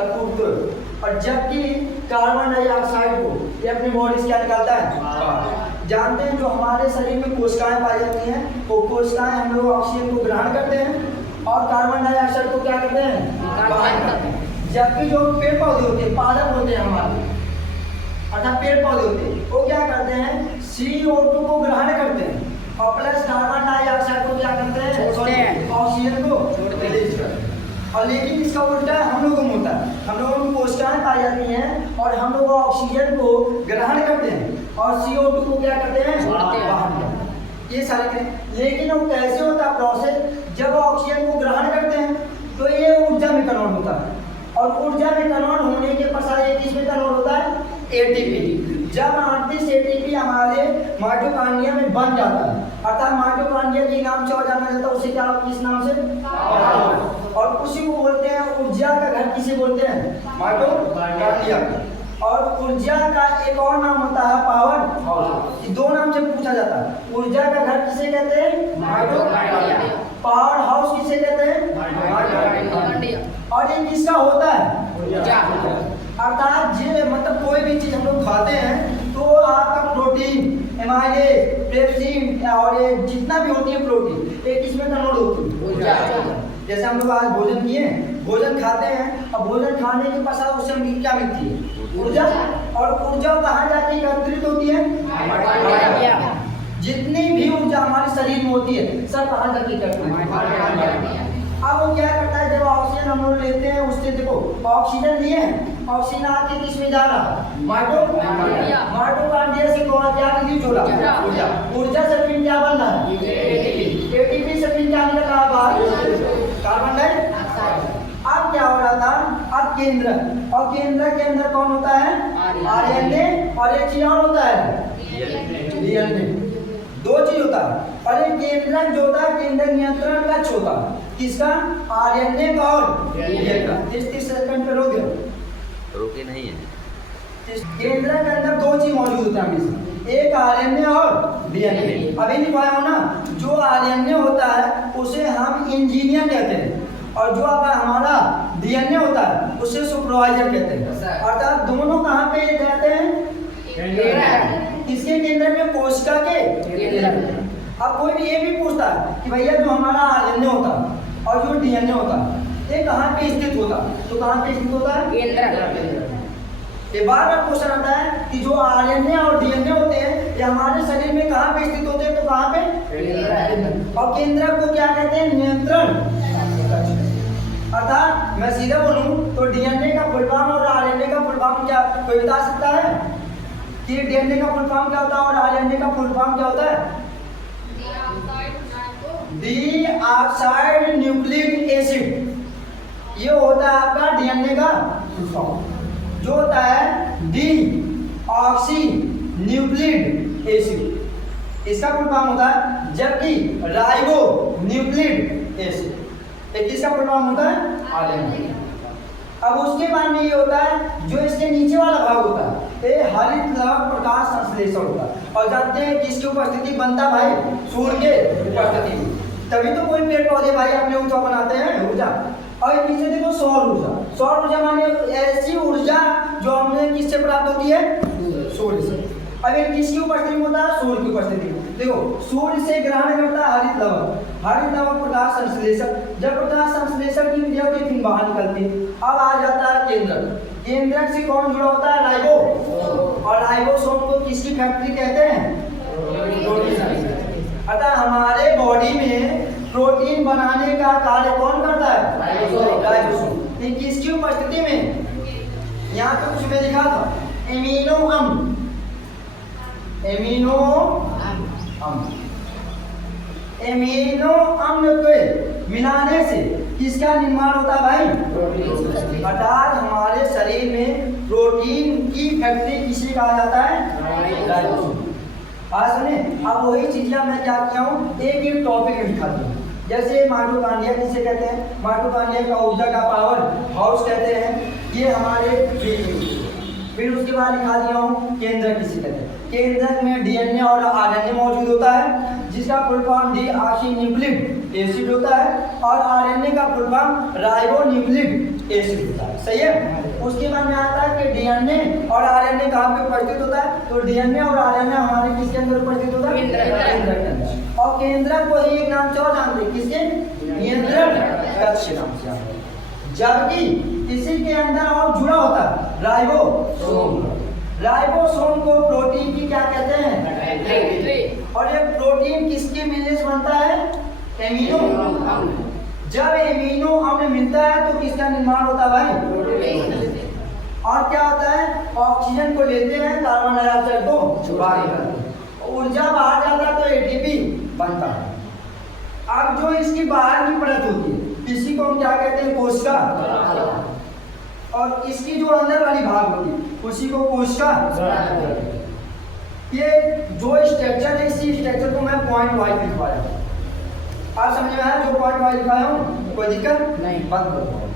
और जबकि carbon dioxide को ये अपनी बॉडी से क्या निकालता है। जानते हैं जो हमारे शरीर में कोशिकाएं पाई जाती हैं वो कोशिकाएं हम लोग ऑक्सीजन को ग्रहण करते हैं और कार्बन डाइऑक्साइड को क्या करते हैं बाहर करते हैं। जबकि जो पेड़ पौधे होते हैं पादप होते हैं हमारे अर्थात पेड़ पौधे होते हैं वो क्या करते हैं CO2 को ग्रहण करते हैं और प्लस कार्बन डाइऑक्साइड को क्या करते हैं ऑक्सीजन को रिलीज करते हैं। और लेकिन इसका उल्टा हम लोगों में होता है। हम लोगों में कोशिकाएं पाई जाती हैं और हम लोग ऑक्सीजन को ग्रहण करते हैं और CO2 को क्या करते हैं बाहर करते हैं। ये सारे लेकिन वो कैसे होता है प्रोसेस। जब ऑक्सीजन को ग्रहण करते हैं तो ये ऊर्जा में कन्वर्ट होता है और ऊर्जा में कन्वर्ट होने के पश्चात ये किस में कन्वर्ट होता है ATP। जब 38 ATP हमारे माइटोकॉन्ड्रिया में बन जाता है अर्थात माइटोकॉन्ड्रिया के नाम से और जाना जाता है उसे क्या किस नाम से और उसी को बोलते हैं ऊर्जा का घर किसे बोलते हैं माइटोकॉन्ड्रिया। और ऊर्जा का एक और नाम होता है पावर हाउस। दो नाम से पूछा जाता है। ऊर्जा का घर किसे कहते हैं माइटोकॉन्ड्रिया। पावर हाउस किसे कहते हैं माइटोकॉन्ड्रिया। और ये किसका होता है अर्थात ये मतलब कोई भी चीज हम लोग खाते हैं तो आपका प्रोटीन एमाइलेज पेप्सिन और ये जितना भी होती है प्रोटीन एक इसमें कन्वर्ट होती है। जैसे हम लोग आज भोजन किए भोजन खाते हैं और भोजन खाने के पश्चात उससे हमें क्या मिलती है ऊर्जा। और ऊर्जा कहाँ जाके एकत्रित होती है जितनी भी ऊर्जा हमारे शरीर में होती है सब कहाँ जाके एकत्रित। अब वो क्या करता है जब ऑक्सीजन हम लोग लेते हैं उससे देखो ऑक्सीजन लिए ऑक्सीजन आके किस में जा रहा है माइटोकॉन्ड्रिया से क्या रिलीज हो रहा है ऊर्जा से फिर क्या बन रहा है ATP से फिर क्या निकल रहा है बाहर कार्बन डाइऑक्साइड। अब क्या हो रहा था अब केंद्र और केंद्र के अंदर कौन होता है RNA और एक चीज और होता है DNA। दो चीज होता है और एक केंद्रक जो होता है केंद्र नियंत्रण कक्ष होता है किसका RNA का और DNA का। 30 सेकंड पे रोके नहीं है। केंद्र के अंदर दो चीज मौजूद होता है हमेशा एक RNA और DNA। अभी नहीं पाया हो ना जो RNA होता है उसे हम इंजीनियर कहते हैं और जो हमारा DNA होता है उसे सुपरवाइजर कहते हैं। अर्थात दोनों कहाँ पे रहते हैं किसके केंद्र में कोशिका के। अब कोई भी ये भी पूछता है कि भैया जो हमारा RNA होता है और जो DNA होता है ये कहाँ पे स्थित होता है तो कहाँ पे स्थित होता है केंद्र। ये बार बार क्वेश्चन आता है कि जो RNA और DNA होते हैं ये हमारे शरीर में कहाँ पे स्थित होते हैं तो कहाँ पे और केंद्र को क्या कहते हैं नियंत्रण। अर्थात मैं सीधा बोलूं तो DNA का फुल फॉर्म और RNA का फुल फॉर्म क्या कोई बता सकता है कि DNA का फुल फॉर्म क्या होता है और RNA का फुल फॉर्म क्या होता है डीऑक्साइड न्यूक्लिक एसिड। ये होता है आपका DNA का फुल फॉर्म जो होता है डी ऑक्सी न्यूक्लिक एसिड इसका फुल फॉर्म होता है। जबकि राइबो न्यूक्लिक एसिड एक किसका फुल फॉर्म होता है RNA। अब उसके बाद में ये होता है जो इसके नीचे वाला भाग होता है ये हरित लवक प्रकाश संश्लेषण होता है। और जानते हैं किसकी उपस्थिति बनता भाई सूर्य के उपस्थिति में तभी तो कोई पेड़ पौधे भाई अपने ऊर्जा बनाते हैं ऊर्जा। और पीछे देखो सौर ऊर्जा माने ऐसी ऊर्जा जो हमें किससे प्राप्त होती है सूर्य से। अब ये किसकी उपस्थिति में होता है सूर्य की उपस्थिति में। देखो सूर्य से ग्रहण करता है हरित लवक प्रकाश संश्लेषण। जब प्रकाश संश्लेषण की क्रिया होती है फिर बाहर निकलती है। अब आ जाता है केंद्रक से कौन जुड़ा होता है राइबो और राइबोसोम को किसकी फैक्ट्री कहते हैं अतः हमारे बॉडी में प्रोटीन बनाने का कार्य कौन करता है राइबोसोम। किसकी उपस्थिति में यहाँ पे कुछ में लिखा था एमिनो अम्ल के मिलाने से किसका निर्माण होता है भाई अर्थात हमारे शरीर में प्रोटीन की फैक्ट्री किसे कहा जाता है राइबोसोम। आज सुने अब वही चीज़ें मैं क्या किया हूँ एक टॉपिक में दिखाता हूँ। जैसे माइटोकॉन्ड्रिया किसे कहते हैं माइटोकॉन्ड्रिया का ऊर्जा का पावर हाउस कहते हैं ये हमारे फिर उसके बाद लिखा दिया हूँ केंद्र किसे कहते हैं। केंद्र में DNA और RNA मौजूद होता है जिसका फुल फॉर्म डीऑक्सीन्यूक्लिक एसिड होता है और RNA का फुल फॉर्म राइबोन्यूक्लिक एसिड होता है। सही है। उसके बाद में आता है कि डीएनए और आरएनए कहाँ पे उपस्थित होता है, तो डीएनए और आरएनए हमारे किसके अंदर उपस्थित होता है, केंद्रक के अंदर। और केंद्रक को ही एक नाम से और जानते हैं, किसके, नियंत्रण कक्ष के नाम से। जबकि इसी के अंदर और जुड़ा होता है राइबोसोम। राइबोसोम को प्रोटीन की क्या कहते हैं, और ये प्रोटीन किसके मिलने से बनता है, एमिनो अम्ल। जब एमिनो अम्ल मिलता है तो किसका निर्माण होता है भाई, और क्या होता है, ऑक्सीजन को लेते हैं, कार्बन डाइऑक्साइड को बाहर निकालते हैं, ऊर्जा बाहर जाता है तो एटीपी बनता है। अब जो इसकी बाहर की परत होती है इसी को हम क्या कहते हैं, कोशिका, और इसकी जो अंदर वाली भाग होती है उसी को कोशिका। ये जो स्ट्रक्चर है इसी स्ट्रक्चर को मैं पॉइंट वाइज लिखवाया, आप समझ में आया, जो पॉइंट वाइज लिखवाया हूँ कोई दिक्कत नहीं, बंद करो।